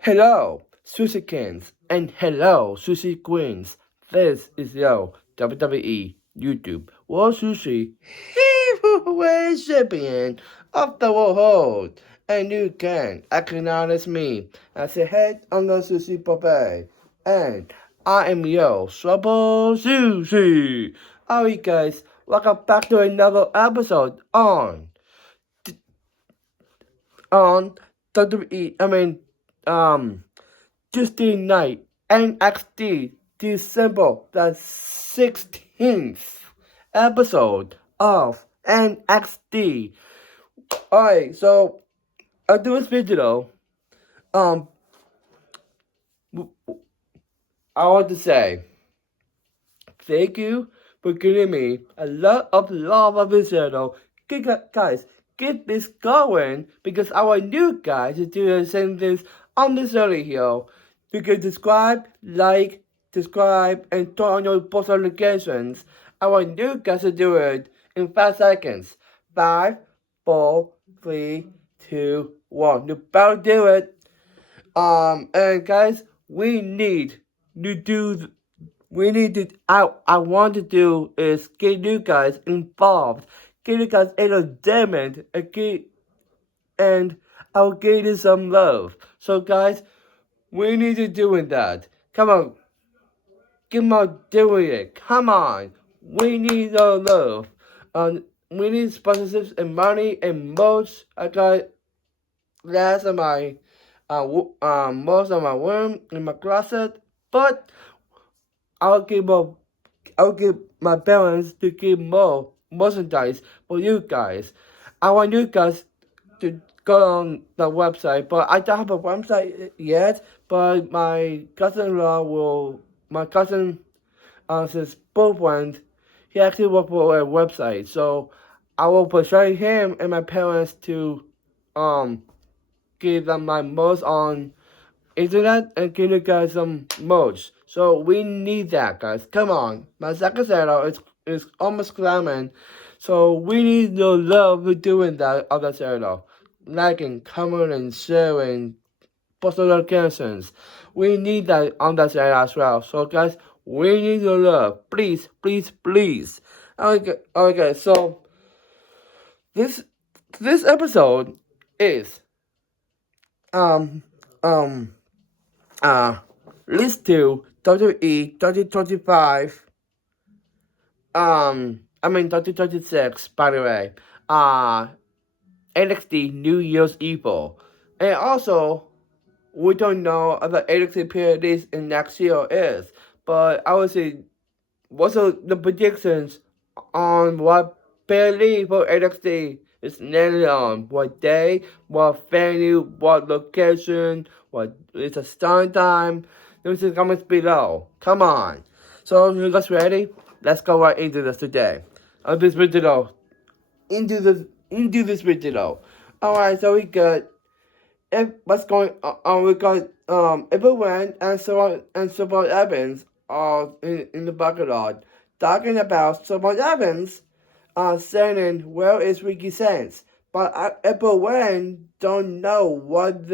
Hello, Sushi Kings, and hello, Sushi Queens. This is your WWE YouTube World Sushi Heavyweight Champion of the world. And you can acknowledge me as the head of the Sushi Buffet. And I am your Trouble Sushi. Alright guys, welcome back to another episode on WWE, Tuesday night, NXT, December the 16th episode of NXT. Alright, so I'll do this video. Um, I want to say thank you for giving me a lot of love of this channel. Guys, get this going because our new guys are doing the same things on this early here. You can subscribe, and turn on your post notifications. Our new guys are doing it in 5 seconds. 5, 4, 3, 2, 1. You better do it. And guys, we need to do I want to do is get you guys involved, get you guys entertainment, and I'll give you some love. So guys, we need to doing that. Come on, come on, doing it. Come on, we need your love. We need sponsorships and money and most. I got last of my most of my room in my closet, but I'll give more. I'll give my parents to give more merchandise for you guys. I want you guys to go on the website, but I don't have a website yet. But my cousin-in-law will. My cousin, his boyfriend, he actually works for a website, so I will persuade him and my parents to give them my merch on internet and give you guys some merch. So we need that, guys. Come on. My second channel is almost climbing. So we need your love for doing that on the channel. Liking, commenting, sharing, post notifications. We need that on the channel as well. So guys, we need your love. Please, please, please. Okay, so this episode is um um list to WWE 2025. 2026. By the way, NXT New Year's Evil, and also we don't know what the NXT period is in next year is. But I would say, what's the predictions on what Bailey for NXT is landed on? What day, what venue, what location, what is the start time? Leave in the comments below. Come on. So, you guys ready? Let's go right into this today. This video. Into this video. Alright, so we got what's going on. We got everyone and Savon Evans are in the backyard talking about Savon Evans saying where is Ricky Sands, but everyone don't know what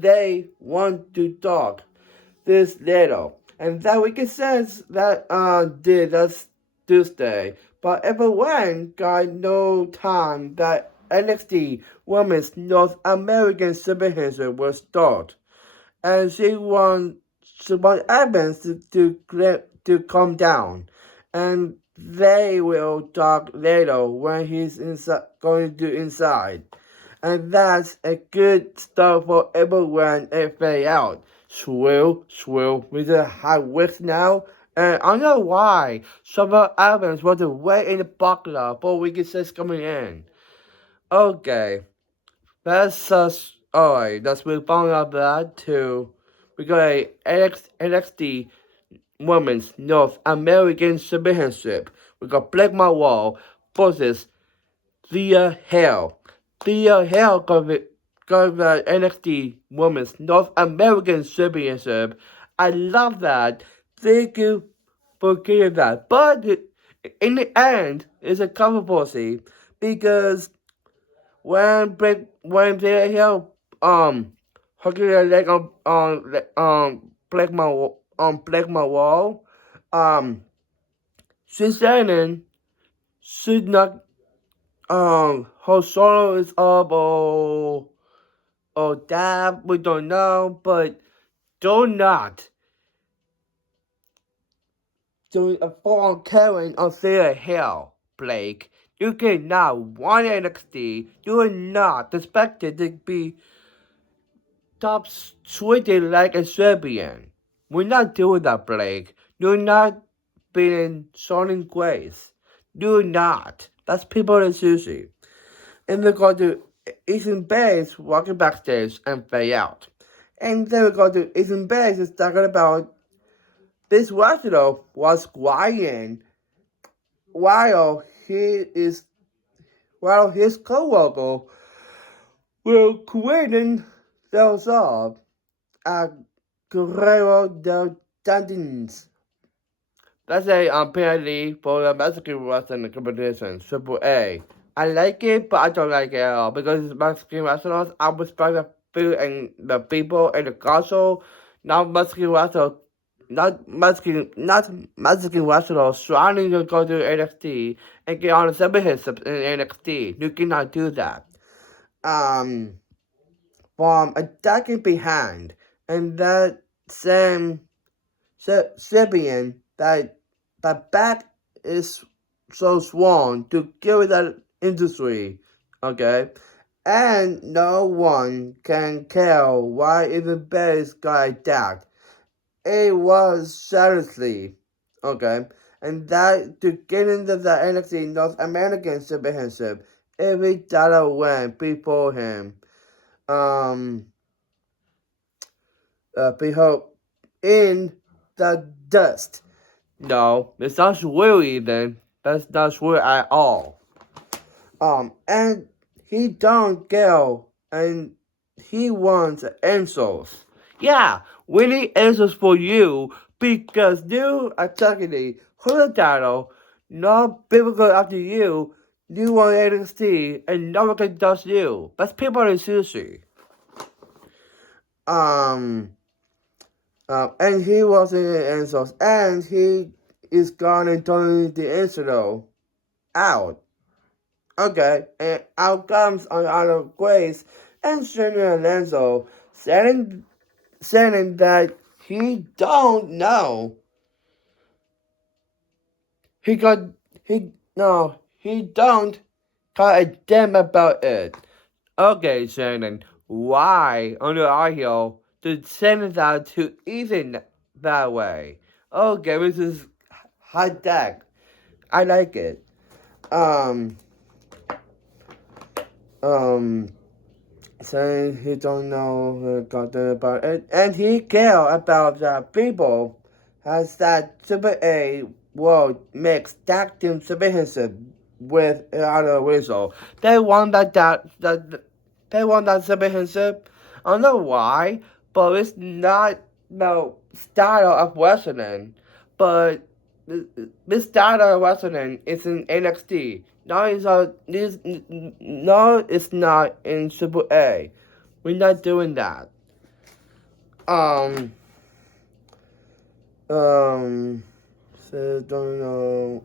they want to talk this little. And that Ricky Sands that did us Tuesday, but everyone got no time that NXT Women's North American Championship will start, and she wants Evans to calm down, and they will talk later when he's going to inside, and that's a good start for everyone and fade out. Swell, with a high wick now. And I don't know why Summer Evans was wait in the parking lot for Wicked 6 coming in. Okay, that's just alright. That's we found out that too. We got a NXT Women's North American Championship. We got Black Wall versus Thea Hale. Thea Hale got the NXT Women's North American Championship. I love that. Thank you for getting that. But in the end, it's a controversy because when Thea Hale hooking their leg break my wall. She's saying should not her solo is up or that we don't know, but do not do a full carrying on their hell, Blake. You cannot want NXT. You are not expected to be top tweeted like a Serbian. We're not doing that, Blake. You're not being Sonnen Grace. Do not. That's people in sushi. And we go to Ethan Bates walking backstage and fade out. And then we go to Ethan Bates is talking about this wrestler was crying while his co-worker were creating themselves at Guerrero del Tandins. That's a penalty for the Mexican wrestling competition, Triple A. I like it, but I don't like it at all because it's Mexican wrestlers. I respect the food and the people and the culture. Not Mexican wrestlers, not Mexican wrestlers trying to go to NXT and get on the championship in NXT. You cannot do that. From attacking behind, and that same Serbian that back is so strong to carry that industry, okay? And no one can tell why even Bates got attacked. It was seriously, okay? And that to get into the NXT North American Championship, every dollar went before him. Behold, in the dust. No, it's not true even. That's not true at all. And he don't go, and he wants answers. Yeah, we need answers for you because you are technically who the title, no people go after you. You want NXT, and no one can touch you. That's people in sushi. And he wasn't in answers, and he is gone and throwing the answer out. Okay, and out comes Anna Grace and Junior Alonso saying that he don't know. He don't got a damn about it. Okay, Shannon, why on the audio to send it out to Ethan that way? Okay, this is high tech. I like it. Saying he don't know about it, and he care about the people. Has that Super A World Mix Tag Team Championship with other Weasel. They won that championship. I don't know why, but it's not no style of wrestling. But this style of wrestling is in NXT. No, it's not in Triple A. We're not doing that. So don't know.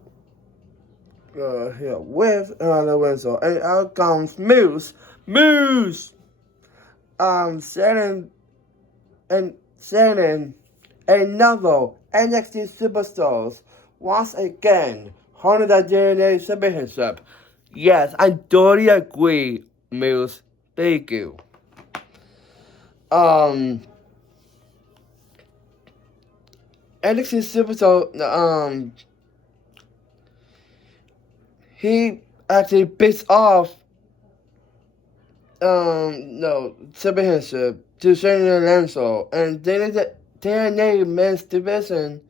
Here with another whistle, and out comes Moose. Shannon another NXT superstars once again holding the DNA championship. Yes, I totally agree, Moose. Thank you. NXT superstar he actually pissed off championship to Shane Alonso, and DNA men's division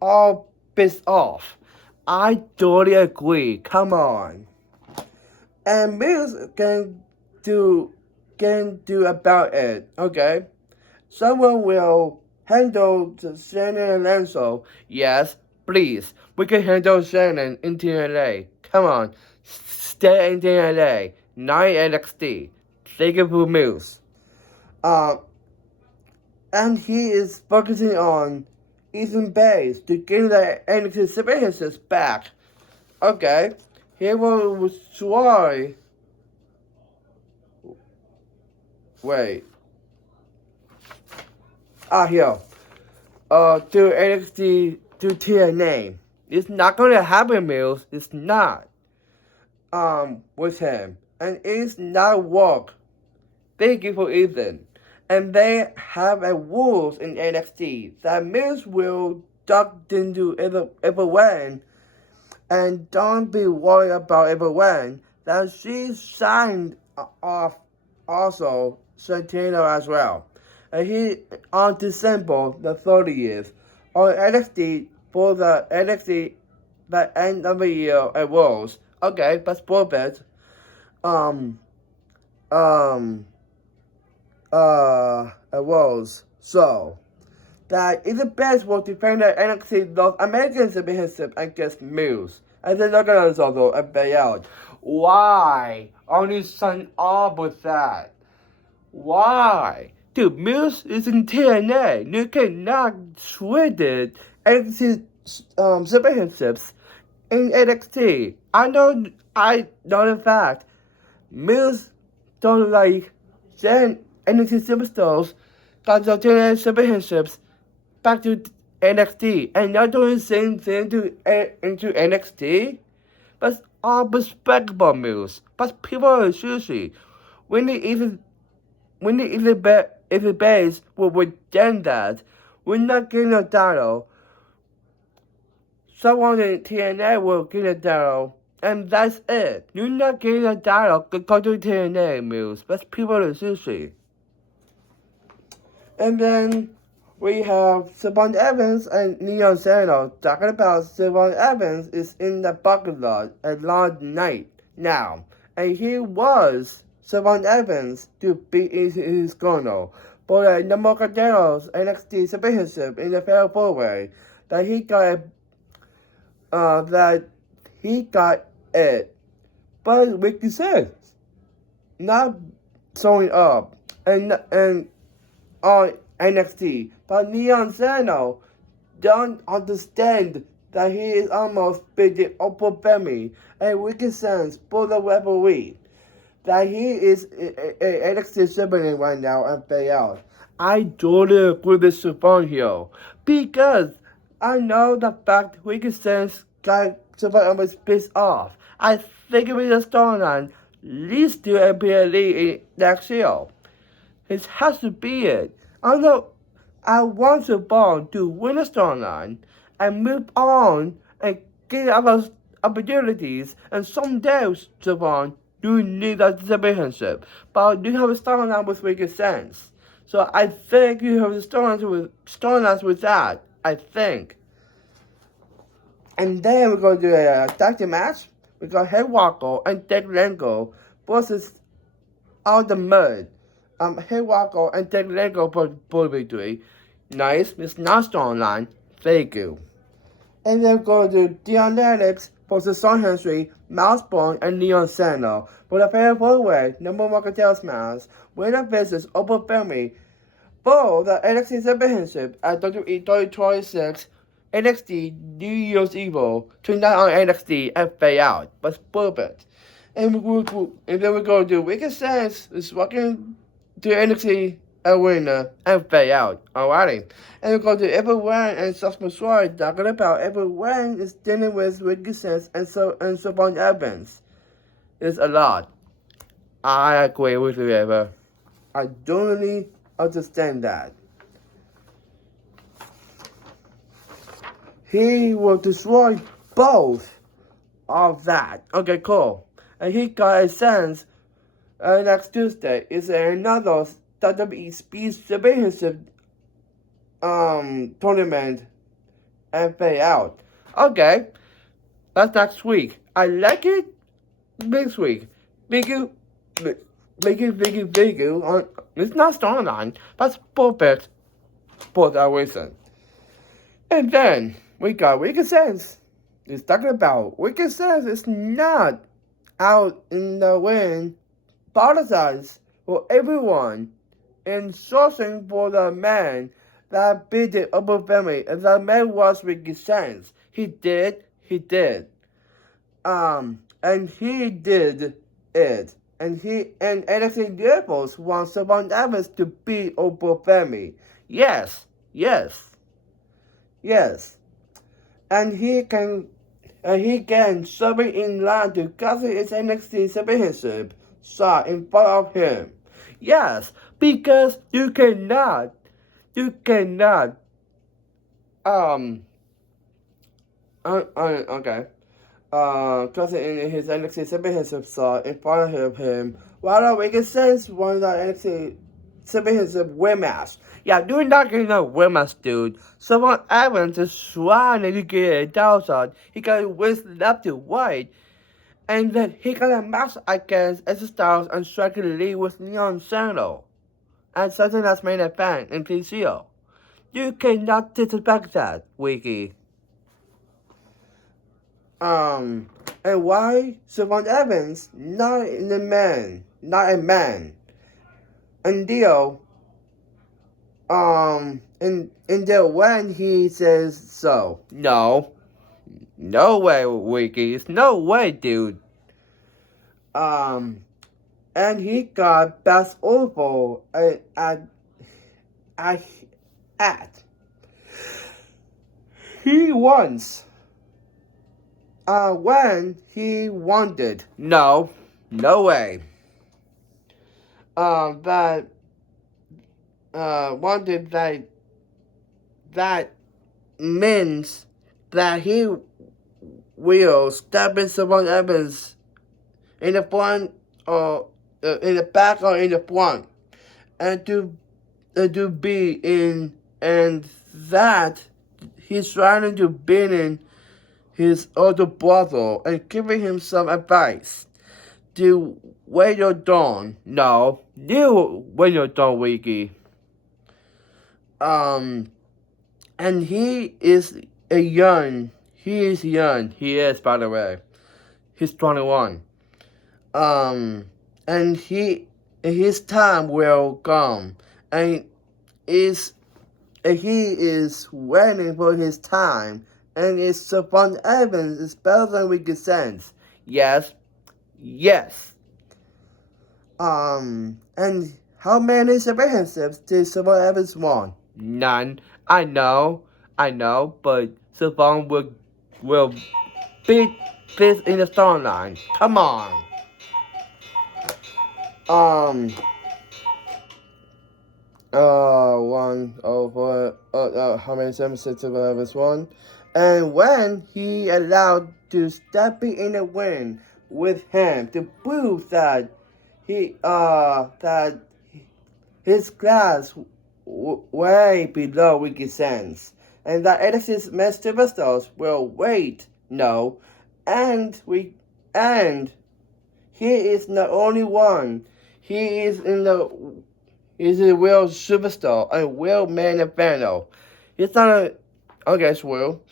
all pissed off. I totally agree. Come on. And Mills can do about it. Okay, someone will handle Shannon Alonso. Yes, please. We can handle Shannon in TNA. Come on, stay in TNA. Not NXT. Thank you for Mills. and he is focusing on Ethan Bates to gain the NXT Championship back. Okay, he will try. Wait. Here. To NXT to TNA. It's not gonna happen, Mills. It's not. With him. And it's not work. Thank you for Ethan. And they have a rules in NXT that Mills will duck into if a win. And don't be worried about if a win. That she signed off also Santino as well. And he on December the 30th on NXT for the NXT the end of the year awards. Okay, that's perfect. Um awards. So that is the best will defend the NXT North American Championship against Mills. And then they're gonna also a payout. Why? Only sign off with that. Why? Dude, Mills is in TNA. You cannot trade it NXT championships in NXT. I know the fact. Mills don't like send NXT superstars got the TNA championships back to NXT and not doing the same thing into NXT. But all respectable moves. But people are sushi. When they even if the base will withstand that, we're not getting a title. Someone in TNA will get a title, and that's it. You're not getting a title because of TNA moves. That's people are sushi. And then we have Savon Evans and Neon Sano talking about Savon Evans is in the bucket lot a long night now. And he was Savon Evans to beat his corner. But the Mocaderos NXT Championship in the fair four-way that he got it. But Ricky said not showing up and on NXT, but Neon Sano don't understand that he is almost beating Oprah Femi and Ricky Sands for the referee. That he is a NXT champion right now and pay out. I totally agree with Savon here because I know the fact Ricky Sands got Savon almost pissed off. I think it was a storyline leads to a PLE next year. It has to be it. Although I want Savon to win a storyline and move on and get other opportunities, and someday, Savon, you need a championship, but you have a storyline with Ricky Sands. So I think you have a storylines with that. I think. And then we're going to do a tag team match. We got Head Walker and Dick Lengo versus Out the Mud. Head Walker and Dick Lengo for victory. Nice. It's not storyline. Thank you. And then we're going to do Dion Lennox versus Son Henry, Miles Bond, and Leon Sano. For the fair four-way, number one Cartel's match, winner versus Oprah Femi for the NXT Championship at WWE 2026 NXT New Year's Eve tonight on NXT and fade out. But perfect. And then we're going to do Wicked Sands is walking to NXT arena and fade out. Alrighty. And we're going to everyone and Sasma Sword talking about everyone is dealing with Wicked Sands and Savon Evans. It's a lot. I agree with you, Eva. I don't really understand that. He will destroy both of that. Okay, cool. And he got a sense next Tuesday is another WWE Speed Championship tournament and pay out. Okay, that's next week. I like it this week. Biggie. It's not storyline, but it's perfect for that reason. And then we got Wicked Sense. It's talking about Wicked Sense is not out in the wind. Apologize for everyone in sourcing for the man that beat the upper family, and the man was Ricky Sands. He did. And he did it. And NXT Universe wants Savon Evans to beat Upper family. Yes. And he can serve in line to cover his NXT championship shot in front of him. Yes, because you cannot, okay, closing in his NXT championship shot in front of him, while Wicked Sense won the NXT championship win match. Yeah, you're not getting a win match, dude. Someone Evans is trying to get a down shot. He got wins left to right. And then he got a match against Edge Styles and Striker Lee with Leon Sandro. And something that's made a fan in PCO. You cannot disrespect that, Wiki. And why Savon Evans not a man? Until until when he says so. No way, Wiki. It's no way, dude. And he got best overall at he wants when he wanted. No way. That wanted that means that he will step in someone Evans in the front or in the back or in the front, and to be in, and that he's trying to be in his older brother and giving him some advice. To wait your dawn. No, you wait your dawn, Wiki. And he is young. He is, by the way. He's 21. And his time will come. And he is waiting for his time. And it's Savon Evans is better than Wicked Sense. Yes. And how many championships did Savon Evans won? None. I know, but Savon will beat this in the storyline. Come on. How many championships Savon Evans won? And when he allowed to step in the win with him to prove that that his class way below Wicked Sense, and that NXT's men's superstars will wait. No, and he is the only one. He is a real superstar, a real man of panel. He's not a swill.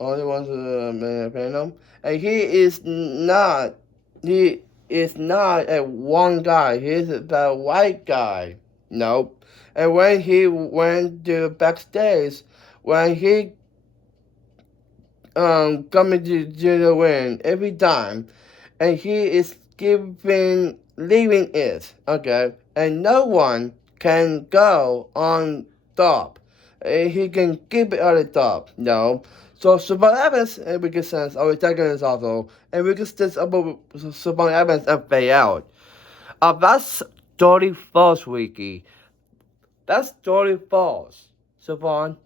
Only one man of panel, and he is not a one guy. He's the white guy. Nope. And when he went to backstage, when he coming to the win every time, and he is leaving it. Okay, and no one can go on top. He can keep it on the top. No. So Savon Evans and Wicked Sense are attacking this also, and Wicked Sense about Savon Evans and fade out. That's totally false, Wiki. That's totally false. Savon,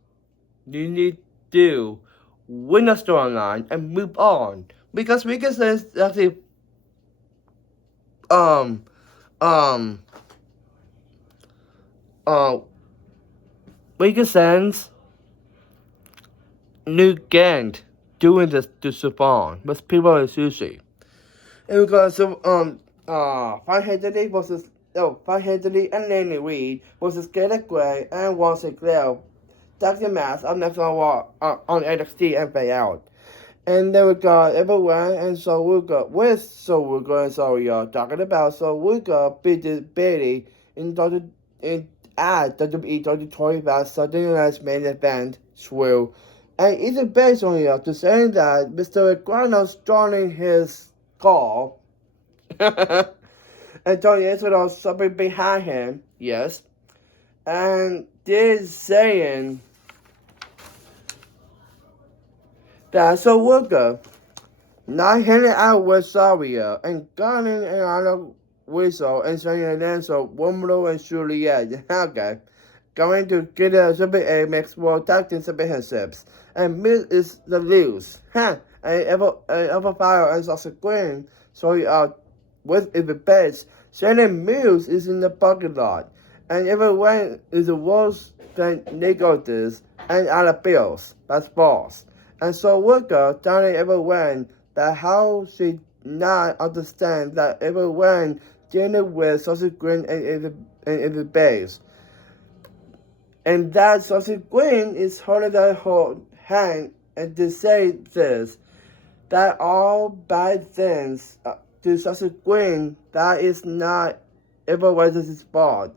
you need to win the storyline and move on, because Wicked Sense actually Wicked Sense new gang doing this to Savon with people in sushi. And we got Five-handedly and Laney Reed versus Caleb Gray and Juan Sinclair. That's the match up next on NXT and fade out. And then we got everyone, and so we got and so we are talking about so we got Bailey in in WWE 2025 Sunday Night's main event Swell. And it's based on to saying that Mr. Equano's joining his call. And Tony Israel something behind him, yes. And this saying that so we're good. Not hanging out with Saria and gunning and on a whistle and singing a dance of Romeo and Juliet. Okay. Going to get a Super A mixed world tag team championships. And Miz is the loose. And ever fire and Sasha Green. So you are with the best. Shannon Mills is in the parking lot. And everyone is the worst than Nicholas and other bills. That's false. And so Worker telling everyone that how she not understand that everyone dealing with Sausage Green in the base. And that Sausage Green is holding her hand and to say this, that all bad things to Sausage Green, that is not everyone's fault.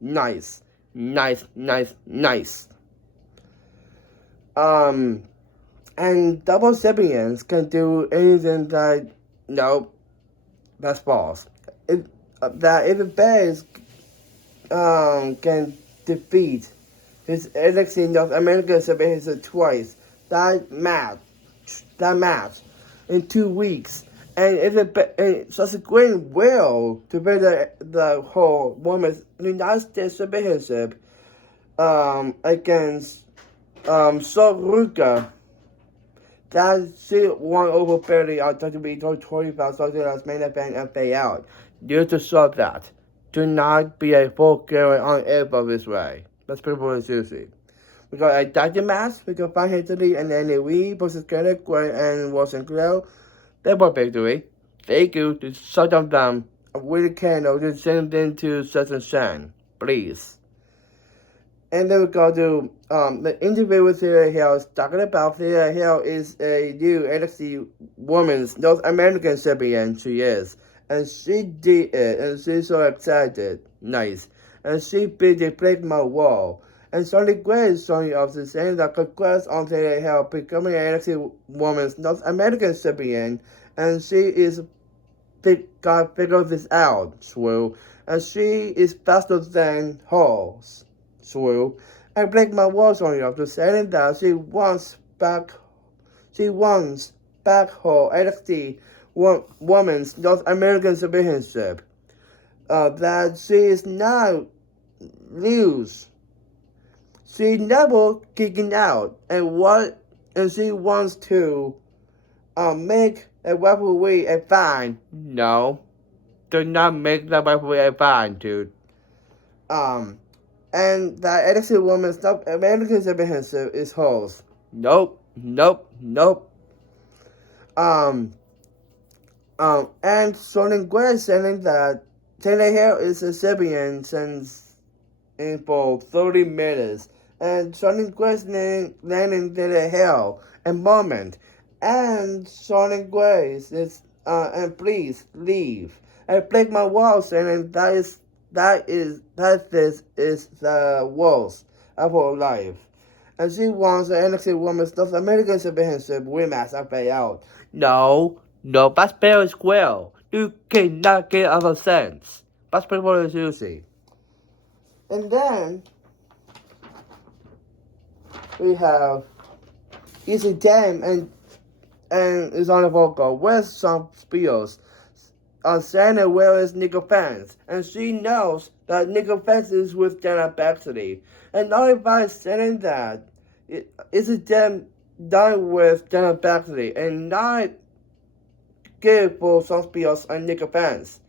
Nice. Nice, nice, nice. And double champions can do anything that, no, that's false. That if the Bears can defeat his NXT North American champion twice, that match in 2 weeks, and if the subsequent will to win the whole women's United States Championship against Soruka. That she won over Bailey on WWE 25 something as main event and pay out. Due to solve that. Do not be a full carry on air this way. That's people in Susie. We got a Dr. match. We got Fine History and Annie Lee versus Kenneth Gray and Wilson Glow. They were victory. Thank you to some of them. I really can to send them to Session Shan. Please. And then we go to the interview with Sarah Hill. Talking about Sarah Hill is a new NXT Women's North American Champion. She is. And she did it. And she's so excited. Nice. And she beat the Playground Wall. And Sonny Gray is showing off the saying that congrats on Sarah Hill becoming an NXT Women's North American Champion. And she is got figured this out. Swell. And she is faster than Halls. Swell. And break my walls on you after saying that she wants back her NXT Women's North American Championship. That she is not lose. She never kicking out and she wants to make a referee a fine. No. Do not make the referee a fine, dude. And the NXT Women's North American Championship is hers. Nope. And Sonnen Gray saying that Taylor Hill is a champion since for 30 minutes. And Sonnen Gray landing Taylor Hill a moment. And Sonnen Gray is and please leave. And break my wall saying this is the worst of her life. And she wants the NXT Women's North American Championship rematch and pay out. No, that's fair as well. You cannot get other sense. That's pretty what it's usually. And then we have Easy Dame and is on the vocal with some spiels. Santa wears Nickel fans, and she knows that Nickel fans is with Dana Baxley. And not by saying that, is it them done with Dana Baxley and not good for some spiels and Nickel fans.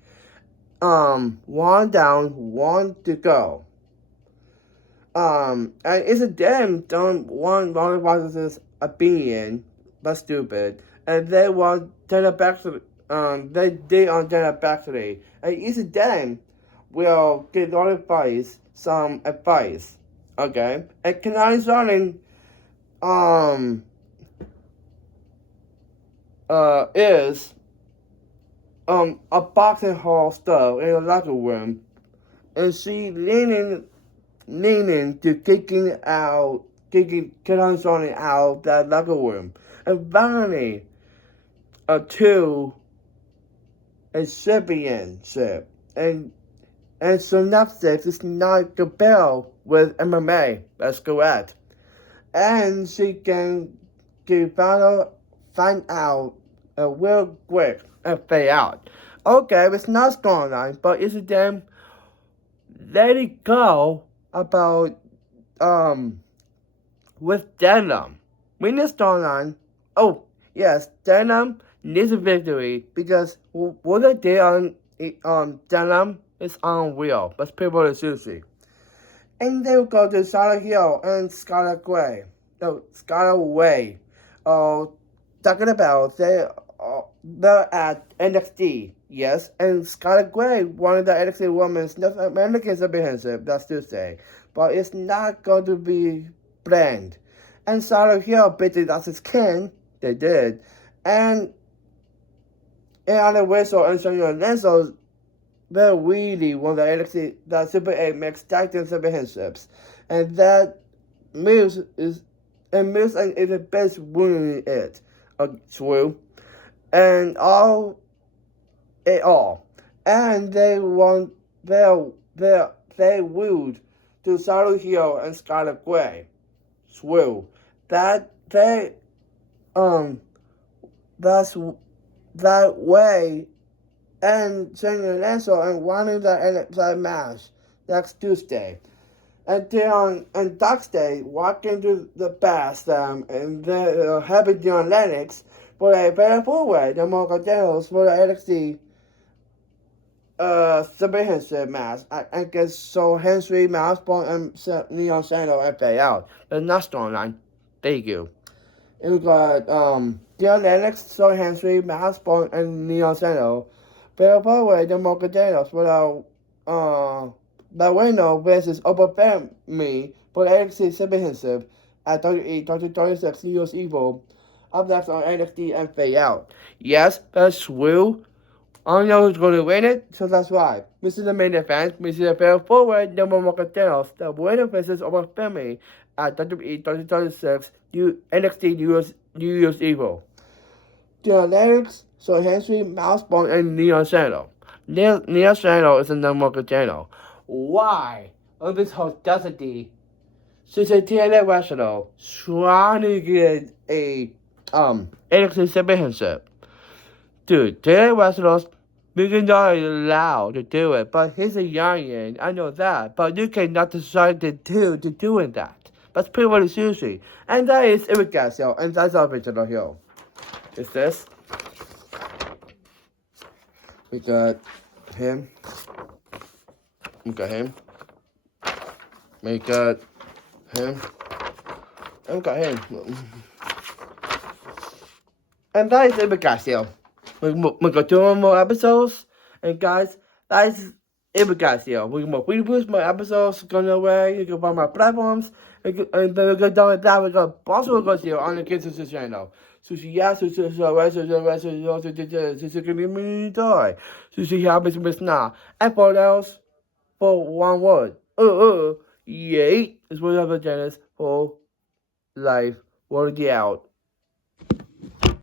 One down, one to go. And is it them done one Ronald Rogers's opinion, but stupid, and they want Dana Baxley. They did on Dana Baxley. And each of them will get some advice. Okay? And Kanani Sonnen, is a boxing hall stuff in a locker room, and she leaning to kicking something out that locker room, and finally, to a championship, and synopsis is not the bell with MMA. That's correct, and she can find out real quick and fade out. Okay, it's not storyline, but it's a damn let it go about with Denim. We need storyline. Oh yes, Denim needs a victory because what they did on Denim is unreal. But people are seriously. And they will go to Scarlet Hill and Scarlet Gray. No, Scarlet Way. Talking about they're at NXT, yes, and Scarlet Gray, one of the NXT Women's North American Championship, that's Tuesday, but it's not going to be planned. And Scarlet Hill beat it as it can, they did, and on the whistle and Sonya Lenzo, they really won the NXT, the Super 8 Mixed Tag Team Championships, and that Moose is the best winning it, true. And it all. And they won they wooed to Scarlet Hill and Scarlet Gray. True. That they that's that way and Sonya Lenzo and winning the match next Tuesday. And then on Tuesday, walking to the past and they're happy doing Lennox for a better forward, the Morgaderos for the NXT championship match against So Henry, Mousebone, and Neon Sando and Fay Out. The next storyline. Thank you. It was got Dion Lennox, So Henry, Mousebone, and Neon Sando. Better forward, the Morgaderos for the Bueno versus Opa Femi for the NXT championship at WWE 2026 New Year's Evil. Up next on NXT and Fade Out. Yes, that's true. I don't know who's going to win it, so that's why. This is the main event. This is the fair forward, number one contenders. The winner versus Opa Femi at WWE 2026 NXT New Year's Evil. The Lennox, So Henry, Mousebone, and Neon Sando. Neon Sando is the number one contender. Why? On this audacity, she's a TNA wrestler trying to get a NXT championship. Dude, TNA wrestlers, you're not allowed to do it, but he's a youngin', I know that, but you cannot decide to doing that. That's pretty much seriously. And that is Eric Garcia, and that's our original heel. Is this? We got him. We got him. We got him. And we got him. And that is Eric Garcia. We got 2 more episodes. And guys, that is Eric Garcia. We got more episodes going away. You can find my platforms. And then we go down with that. We got Boston Garcia on the Kids channel. Sushi happens with now. And for else, for one word. Yay is what other Janice for life. Word out.